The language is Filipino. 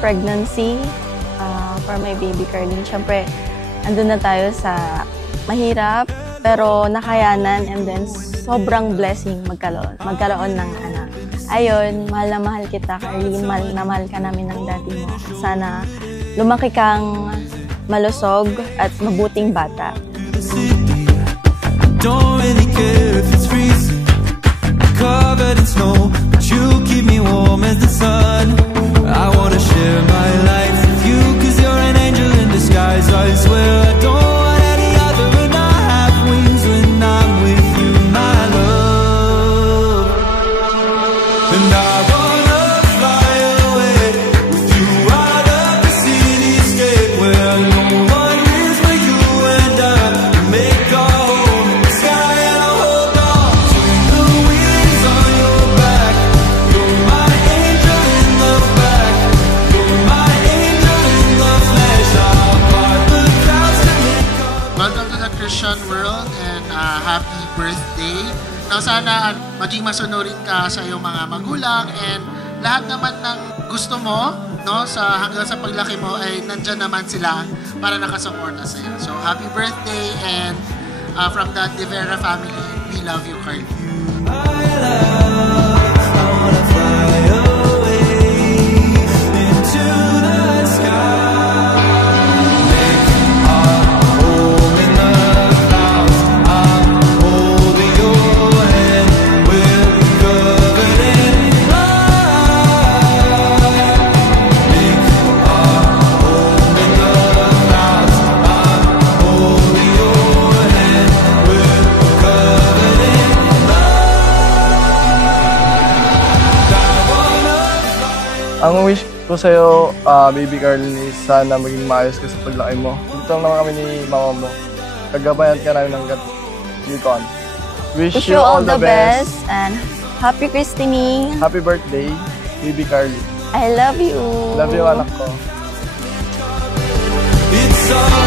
pregnancy for my baby Carlene. Siyempre, andun na tayo sa mahirap pero nakayanan, and then sobrang blessing magkaroon ng anak. Ayun, mahal na mahal kita, Carlene. Mahal na mahal ka namin ng daddy mo. Sana lumaki kang malusog at mabuting bata. Don't really care if it's freezing, covered in snow, but you keep me warm as the sun. I wanna share my life with you, 'cause you're an angel in disguise. I swear I don't want any other, and I have wings when I'm with you, my love. And I wanna fly away with you out of the cityscape, where no one is but you and I. Make our home in the sky, and I'll hold on to the wings on your back. You're my angel in the back. You're my angel in the flesh. I'll part the clouds to make our... Welcome to the Christian world, and happy birthday. Now, sana maging masunurin ka sa iyong mga magulang, and lahat naman ng gusto mo, no, hanggang sa paglaki mo ay nandyan naman sila para nakasuporta sa iyo. So, happy birthday, and from the De Vera family, we love you, Carlene. Ang wish ko sa'yo, baby Carlene, is sana maging maayos ka sa paglaki mo. Dito lang naman kami ni mama mo. Kagabayan ka namin ng Yukon. Wish you all the best, and happy christening. Happy birthday, baby Carlene. I love you. Love you, anak ko. It's all